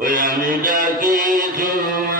ওই আমি ডাকি তোমার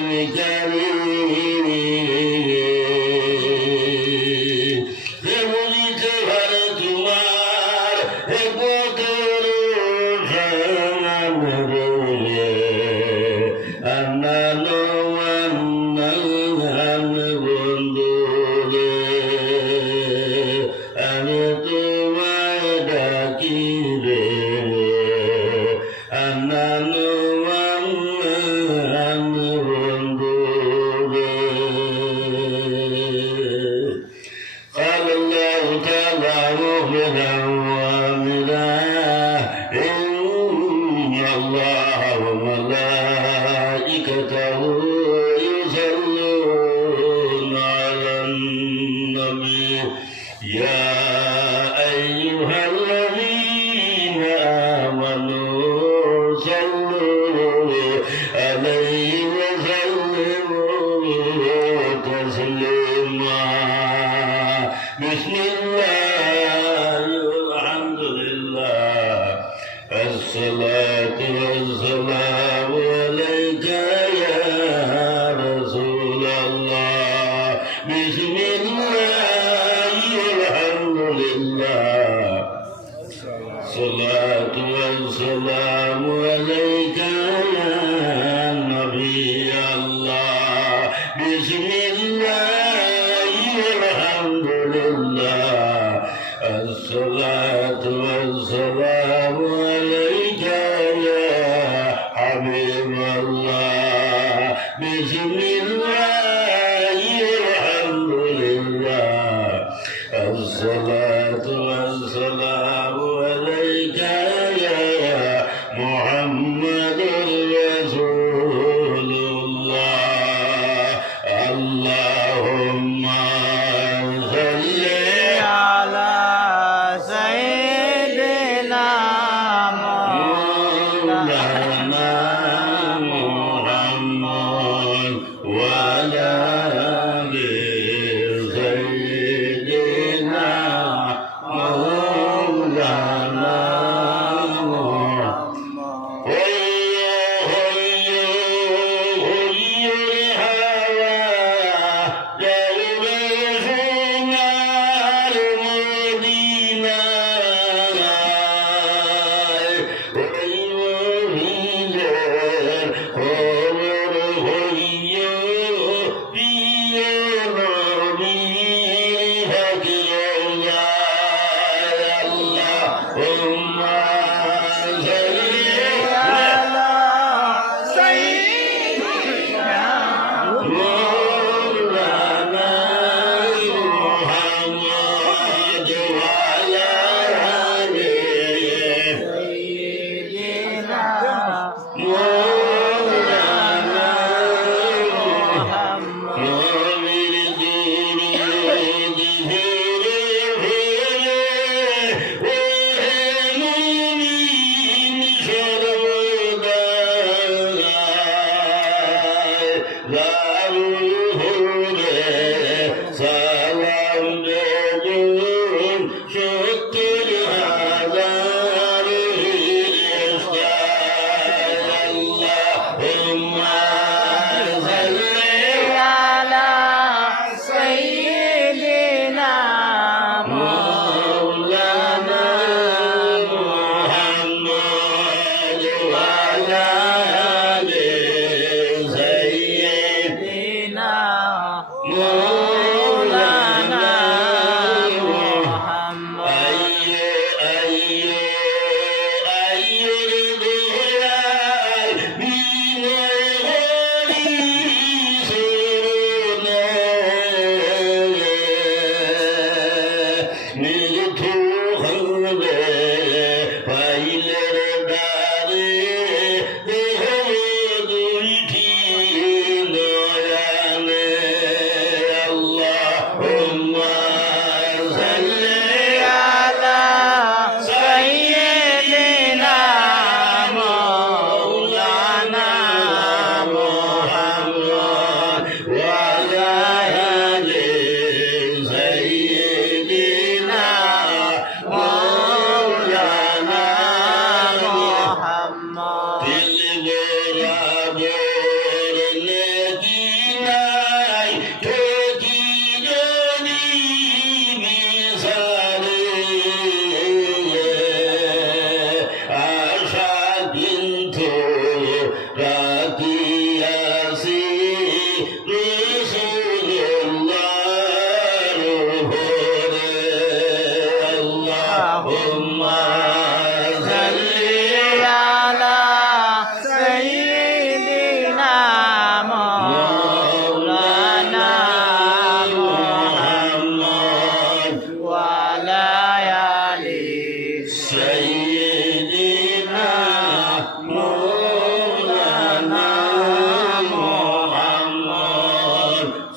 الصلاة والسلام عليك يا نبي الله بسم الله الحمد لله الصلاة والسلام